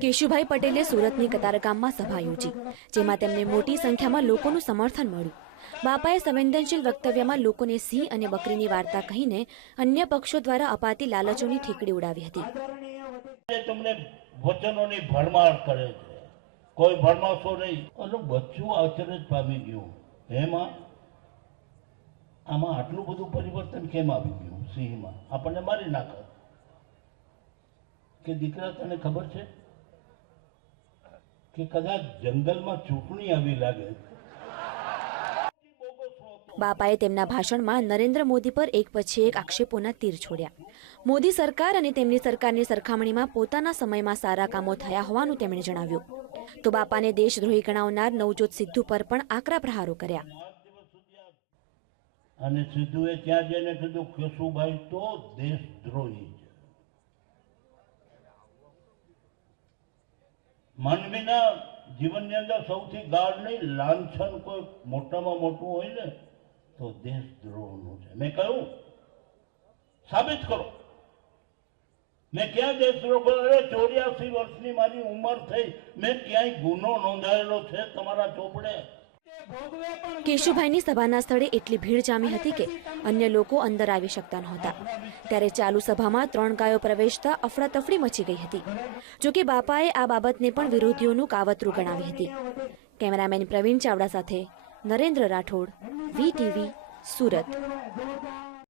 કેશુભાઈ પટેલે સુરતની કતારગામમાં સભા યોજી જેમાં તેમને મોટી સંખ્યામાં લોકોનું સમર્થન મળ્યું. બાપાએ સંવેદનશીલ વક્તવ્યમાં લોકોને સિંહ અને બકરીની વાર્તા કહીને અન્ય પક્ષો દ્વારા અપાતી લાલચોની ઠીકડી ઉડાવી હતી. તમને વચનોની ભરમાર કરે છે. કોઈ ભરમાશો નહીં. અને બચ્ચું આશ્ચર્ય જ પામી ગયું. એમાં આમાં આટલું બધું પરિવર્તન કેમ આવી ગયું સિંહમાં? આપણને મારી નાખે કે દીકરા તને ખબર છે કે કદાચ જંગલમાં ચૂંટણી આવી લાગે? બાપાએ તેમના ભાષણમાં નરેન્દ્ર મોદી પર એક પછી એક આક્ષેપોના તીર છોડ્યા. મોદી સરકાર અને તેમની સરકારની સરખામણીમાં પોતાના સમયમાં સારા કામો થયા હોવાનું તેમણે જણાવ્યું. તો બાપાને દેશદ્રોહી ગણાવનાર નવજોત સિદ્ધુ પર પણ આકરા પ્રહારો કર્યા. અને સિદ્ધુએ ત્યાં જઈને કીધું કેશુભાઈ તો દેશદ્રોહી છે. માનવીના જીવનની અંદર સૌથી ગાઢ નહીં લાંછન કોઈ મોટામાં મોટું હોય ને, તો દેશદ્રોહનું છે. મેં કહ્યું, સાબિત કરો. મેં ક્યાં દેશદ્રોહ કર્યો? અરે, ચોર્યાસી વર્ષની મારી ઉંમર થઈ. મેં ક્યાંય ગુનો નોંધાયેલો છે તમારા ચોપડે? કેશુભાઈની સભાના સ્થળે એટલી ભીડ જામી હતી કે અન્ય લોકો અંદર આવી શકતા નહોતા. ત્યારે ચાલુ સભામાં ત્રણ ગાયો પ્રવેશતા અફડાતફડી મચી ગઈ હતી. જોકે બાપાએ આ બાબતને પણ વિરોધીઓનું કાવતરું ગણાવી હતી. કેમેરામેન પ્રવીણ ચાવડા સાથે નરેન્દ્ર રાઠોડ, વી ટીવી, સુરત.